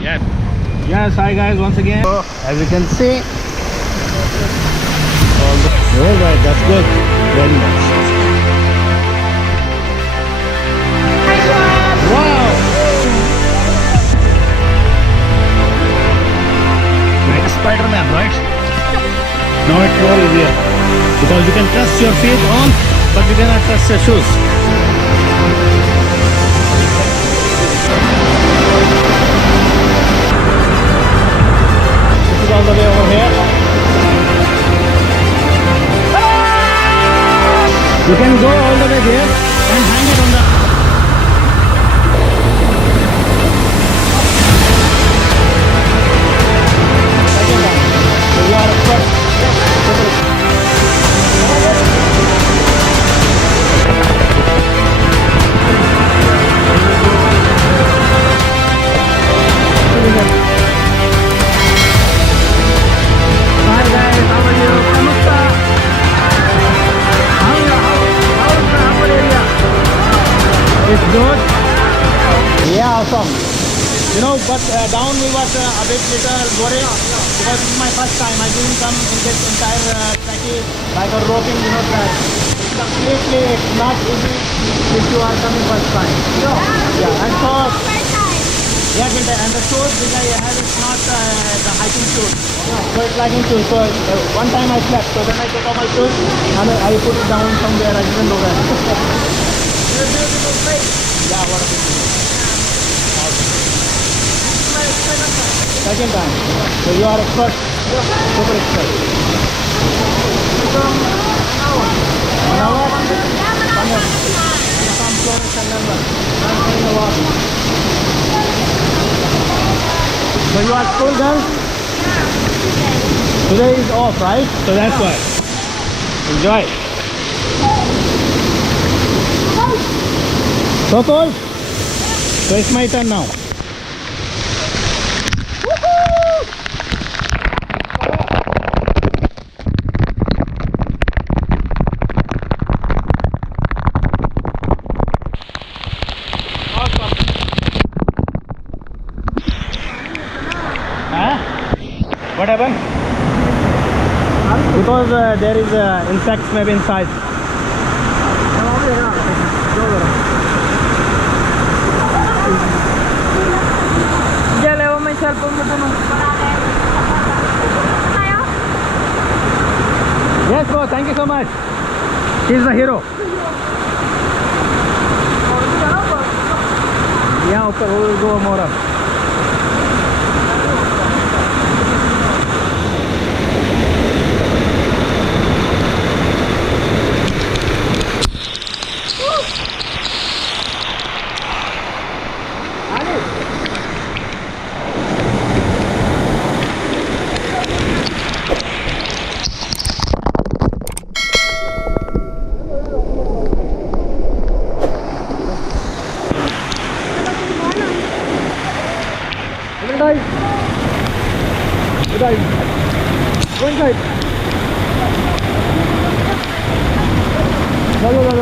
Yes. Yes, hi guys, once again. As you can see. Alright, that's good. Very nice. Wow! Like a Spider-Man, right? Now it's more easier. Because you can trust your feet on, but you cannot trust your shoes. This is all the way over here. You can go all the way there and hang it on the... So you are expert. Hi guys, how are you? Kamusta? How is the Hamad area? It's good? Yeah, awesome. You know, but down we was a bit little worried because it's my first time. I didn't come in this entire trekking like a roping, you know, track. It's completely not easy if you are coming first time. Yeah, and so yeah, and the shoes which I have is not the hiking shoes. So it's hiking shoes. So one time I slept, so then I took off my shoes and I put it down somewhere. I didn't know where. It's a beautiful place. Yeah, what a beautiful place. Second time. So you are expert. Super expert. From an hour. Some Florence and Denver. I'm going to walk. So you are school girl? Today is off, right? So that's why. Enjoy. So cold. So it's my turn now. What happened? Because there is insects maybe inside. Yes, bro. Thank you so much. He's the hero. Yeah, okay. We will go more up.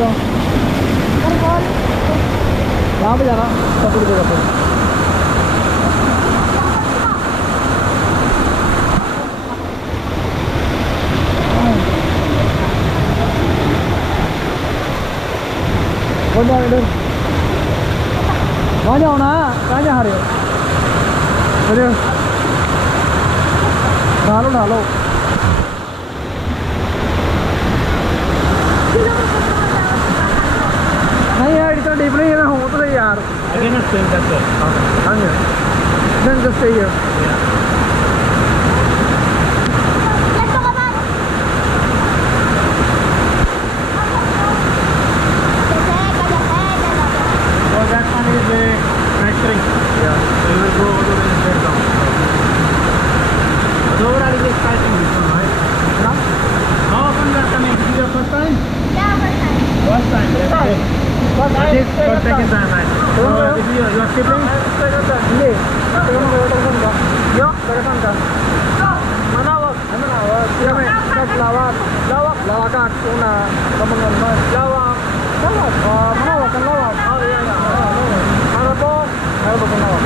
लो यहाँ पे जाना पकड़ के रखो इधर वहाँ जाओ ना कहाँ जा रहे हो इधर ढालो ढालो नहीं यार इतना डीप नहीं है हो तो यार again it's saying that's it okay then just stay here oh that one is a fracturing yeah so you will go over the straight down so overall it is exciting this one right now how often you are coming this is your first time yeah first time that's great But second time, right? So, if you are skipping? Hindi. Yo, Manawag. Manawag. Kami, lawak. Lawak. Lawakan. Una, kamangan man. Lawak. Lawak. Manawag, ang lawak. Oh, yeah, yeah. Ano po? Ano po kung lawak?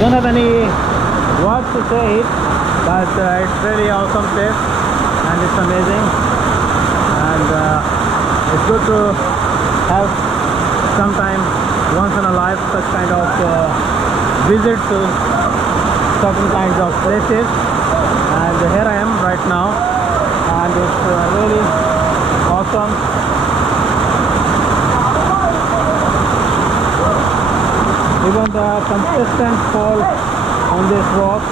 don't have any words to say it, but it's really awesome place and it's amazing, and it's good to have sometime once in a life such kind of visit to certain kinds of places. And here I am right now, and it's really awesome. Even the consistent fall on this rock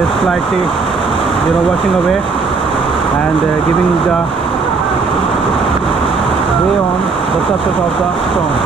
is slightly, washing away and giving the way on the surface of the stone.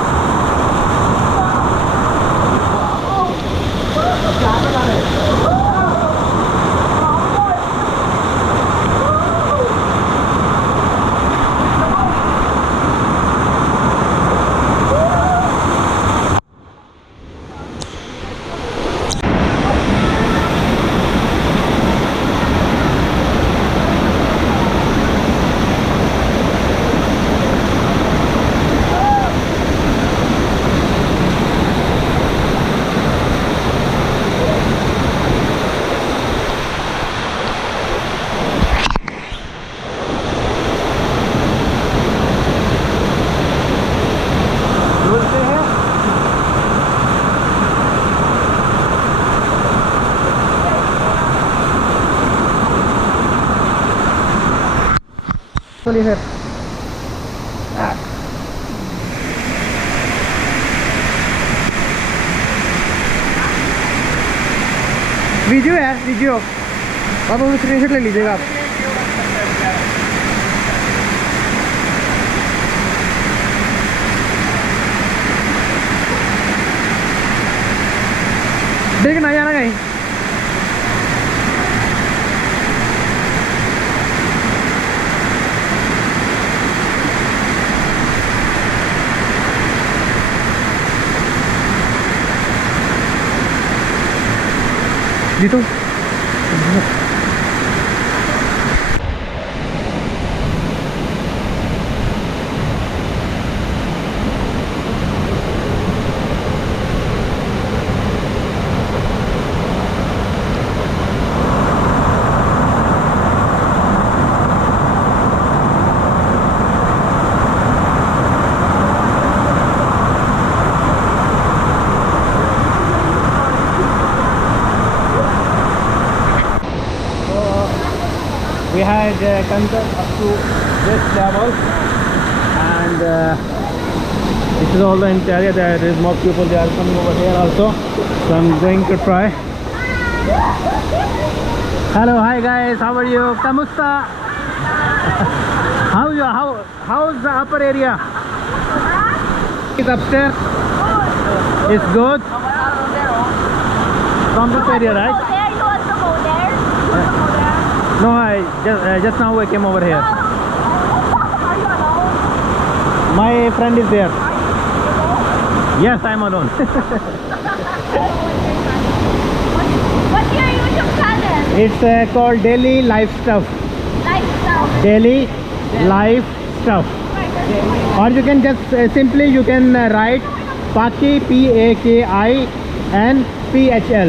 Here. Video है, video आप अपनी screenshot ले लीजिएगा आप। देखना जाना कहीं। Jitu we had content up to this level, and this is all the interior. There is more people, they are coming over here also, so I'm going to try. Hello, hi guys, how are you? Kamusta? How's the upper area? It's upstairs. It's good. From this area, right? No, I just now I came over here. My friend is there. Yes, I'm alone. What's your YouTube channel? It's called Daily Life Stuff. Life Stuff. Daily Life Stuff. Or you can just simply write Paki, PAKINPHL,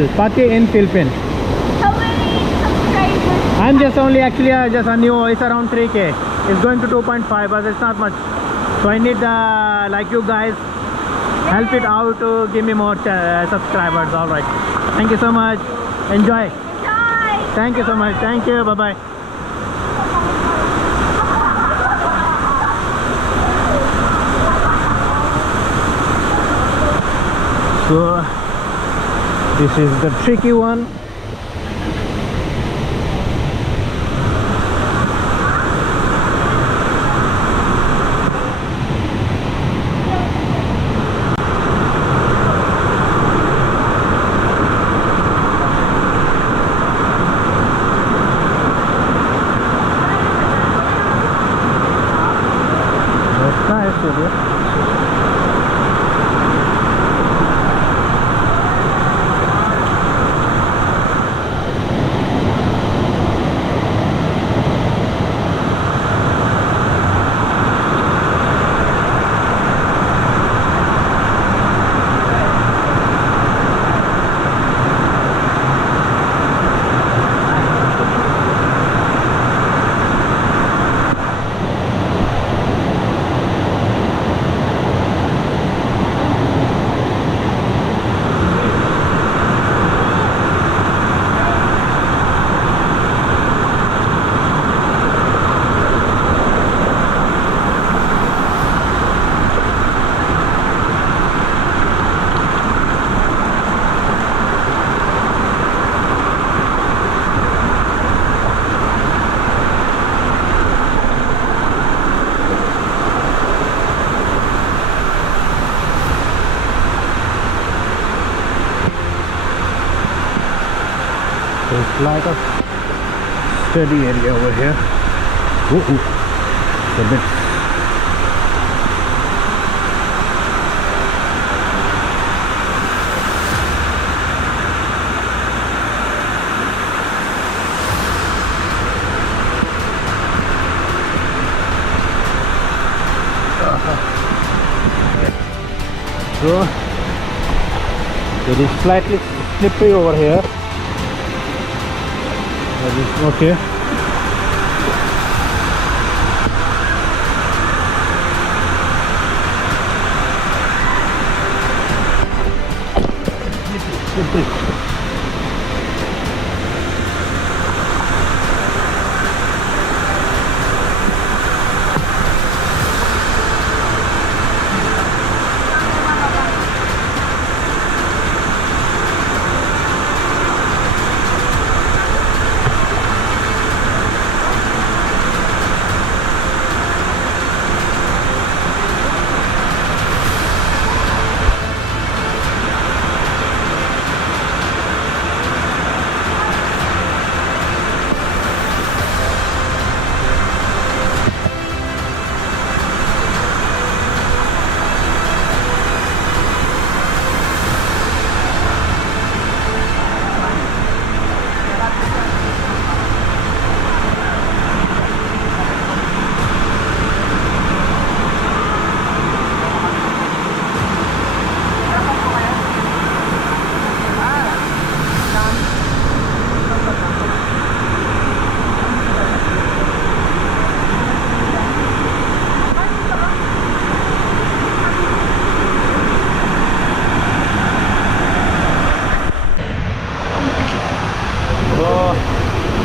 Paki in Philippines. How many subscribers? I'm just only actually just a new. It's around 3K. It's going to 2.5, but it's not much. So I need like you guys help it out to give me more subscribers. All right. Thank you so much. Enjoy. Enjoy. Thank you so much. Thank you. Bye bye. So this is the tricky one. That's nice, dude. It's like a steady area over here. Ooh, it's a bit. So it is slightly slippery over here. That is okay. Slippery.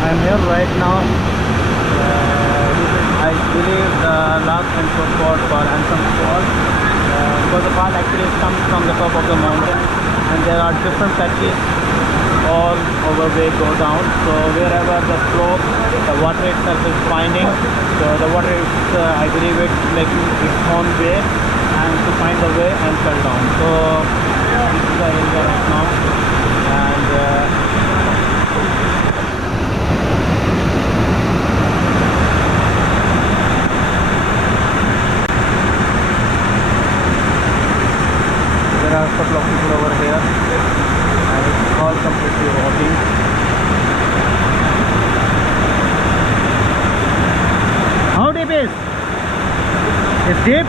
I'm here right now. This is, I believe, the last intro spot for Anthem Falls. Because the path actually comes from the top of the mountain, and there are different patches all over where go down. So wherever the slope, the water itself is finding. So the water is, I believe, it's making its own way and to find the way and fell down. So this is the area right now, and there are a couple of people over here, and it's all completely rotting. How deep is? It's deep?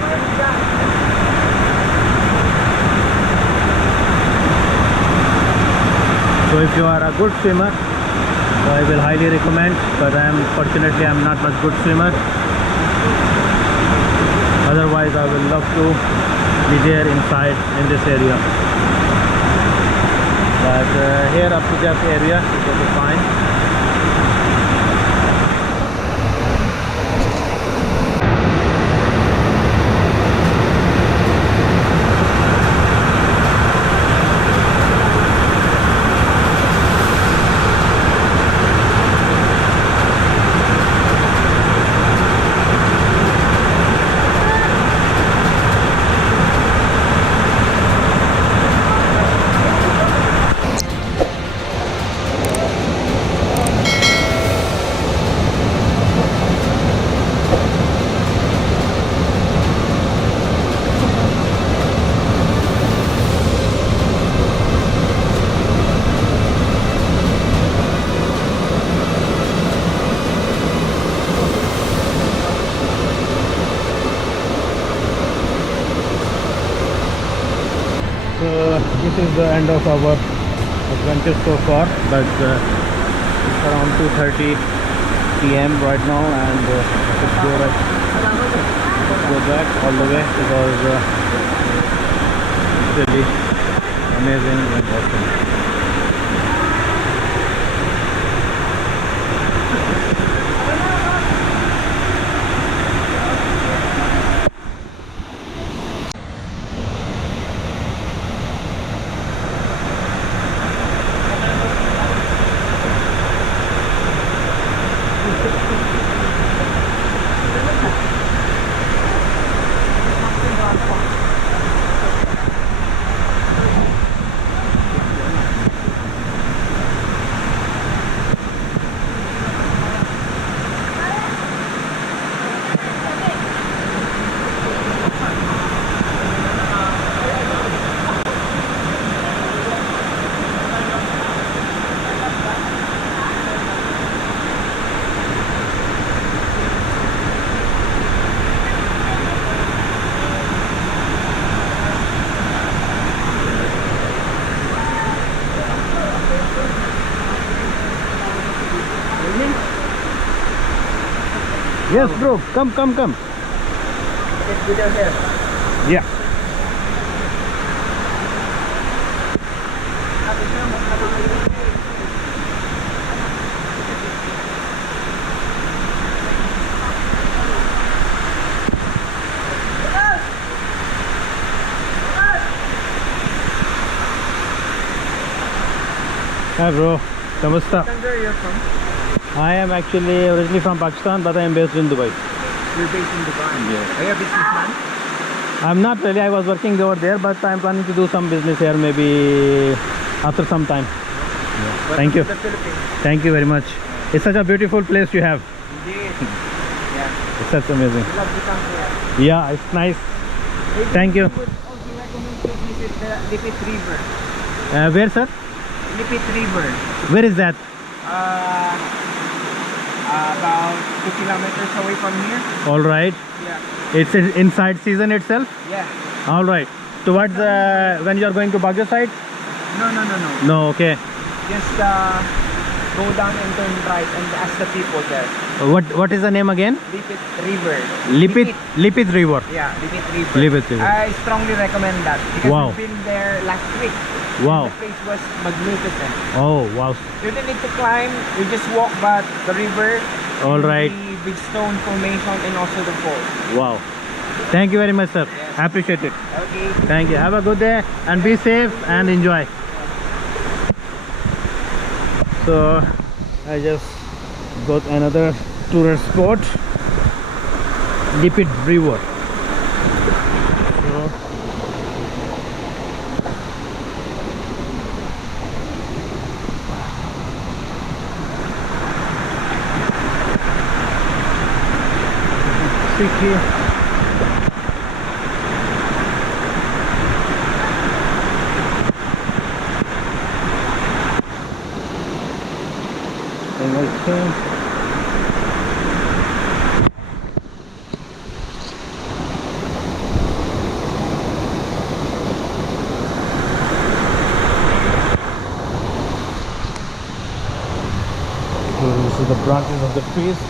So if you are a good swimmer, so I will highly recommend, but fortunately I'm not much good swimmer. Otherwise I will love to be there inside in this area. But here up to that area it will be fine. This is the end of our adventure so far, but it's around 2:30 p.m. right now, and let's go back all the way because it's really amazing and awesome. Yes, bro. Come, come, come. It's video here. Yeah. Hi, bro. Namaste. Where you're from? I am actually originally from Pakistan, but I am based in Dubai. You're based in Dubai. Yeah. Are you a businessman? I'm not really. I was working over there, but I'm planning to do some business here maybe after some time. Welcome Thank you. to the Philippines. Thank you very much. It's such a beautiful place you have. Indeed. Yeah. It's such amazing. We love to come here. Yeah, it's nice. Thank you. I would also recommend to visit the Lipit River. Where, sir? Lipit River. Where is that? About 2 kilometers away from here. All right. Yeah. It's inside season itself. Yeah. All right. Towards when you are going to Baguio side? No, no, no, no. No. Okay. Just go down and turn right and ask the people there. What is the name again? Lipit River. Lipit River. Yeah, Lipit River. Lipit River. I strongly recommend that because Wow. we've been there last week. Wow. The place was magnificent. Oh wow. You don't need to climb, you just walk by the river. All and right. The big stone formation and also the falls. Wow. Thank you very much, sir. Yes. Appreciate it. Okay. Thank you. Have a good day and be safe and enjoy. So I just got another tourist spot, Lipit River. So, tricky. And okay. So this is the branches of the trees.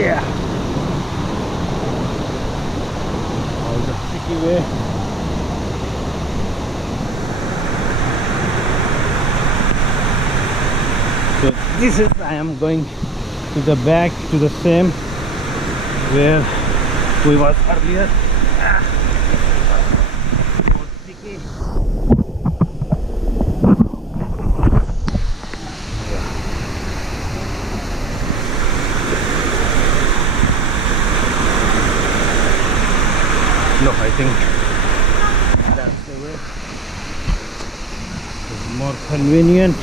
Yeah. All the tricky way. So this is, I am going to the back to the same where we was earlier. More tricky. No, I think that's the way. It's more convenient.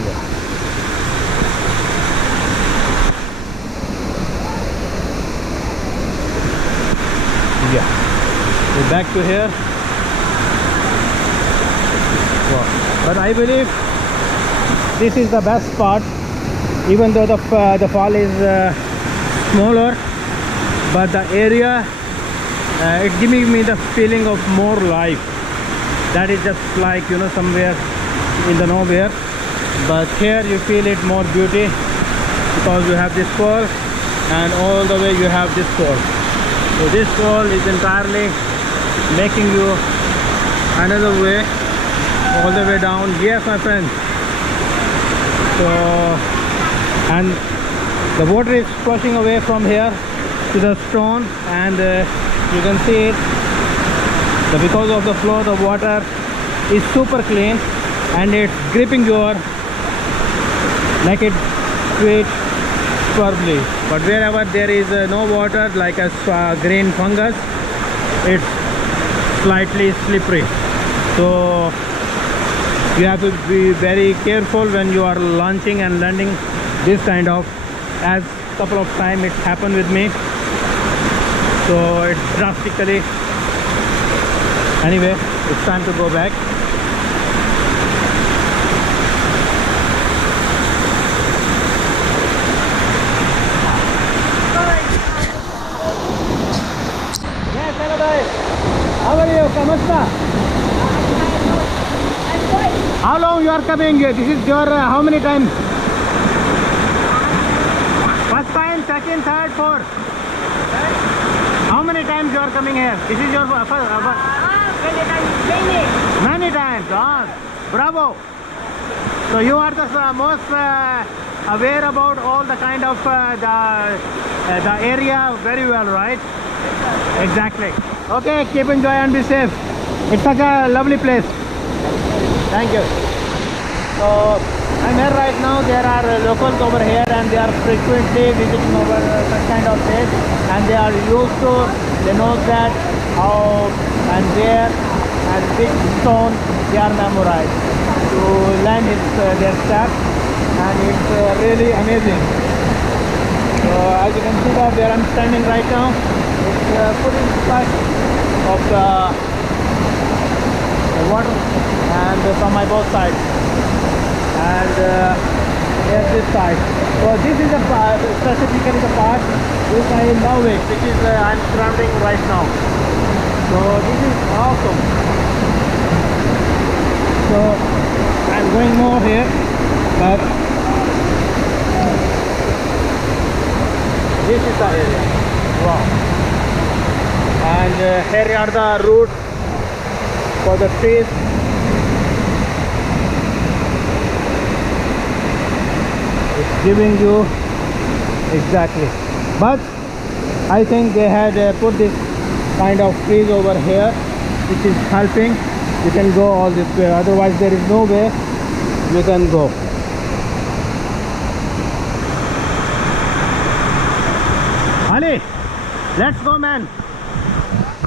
Yeah. Yeah. We're back to here. Wow. But I believe this is the best part, even though the fall is smaller. But the area, it's giving me the feeling of more life. That is just like, you know, somewhere in the nowhere. But here you feel it more beauty because you have this fall and all the way you have this fall. So this fall is entirely making you another way all the way down. Yes, my friend. So, and the water is splashing away from here to the stone, and you can see it that because of the flow the water is super clean and it's gripping your naked feet firmly. But wherever there is no water, like a green fungus, it's slightly slippery. So you have to be very careful when you are launching and landing this kind of, as couple of times it happened with me. So it's drastically, anyway, it's time to go back. Yes, hello guys. How are you? Kamusta? I'm good. How long you are coming here? This is your how many times? second, third, fourth. How many times you are coming here? This is your first. Many times. Ah, bravo. So you are the most aware about all the kind of the area very well, right? Exactly. Okay, keep enjoy and be safe. It's such a lovely place. Thank you. So I'm here right now. There are locals over here and they are frequently visiting over such kind of place, and they are used to, they know that how and where and which stone they are memorized to learn their steps, and it's really amazing. So as you can see that where I'm standing right now, it's fully flush of the water and from my both sides, and here's this side. So this is specifically the part which I love it, which is I'm surrounding right now. So this is awesome. So I'm going more here, but this is the area. Wow. And here are the roots for the trees. It's giving you exactly, but I think they had put this kind of trees over here which is helping. You can go all this way, otherwise there is no way you can go. Ali, let's go, man.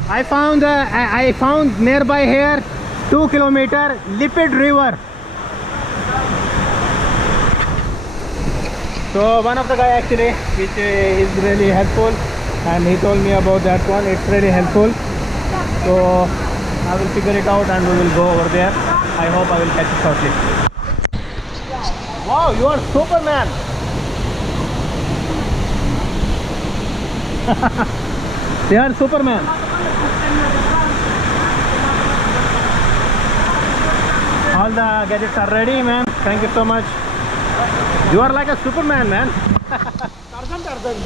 I found nearby here 2 kilometer Lipid River. So one of the guy actually, which is really helpful, and he told me about that one. It's really helpful. So I will figure it out and we will go over there. I hope I will catch it shortly. Wow, you are Superman. They are Superman. All the gadgets are ready, man. Thank you so much. You are like a Superman, man. Tarzan.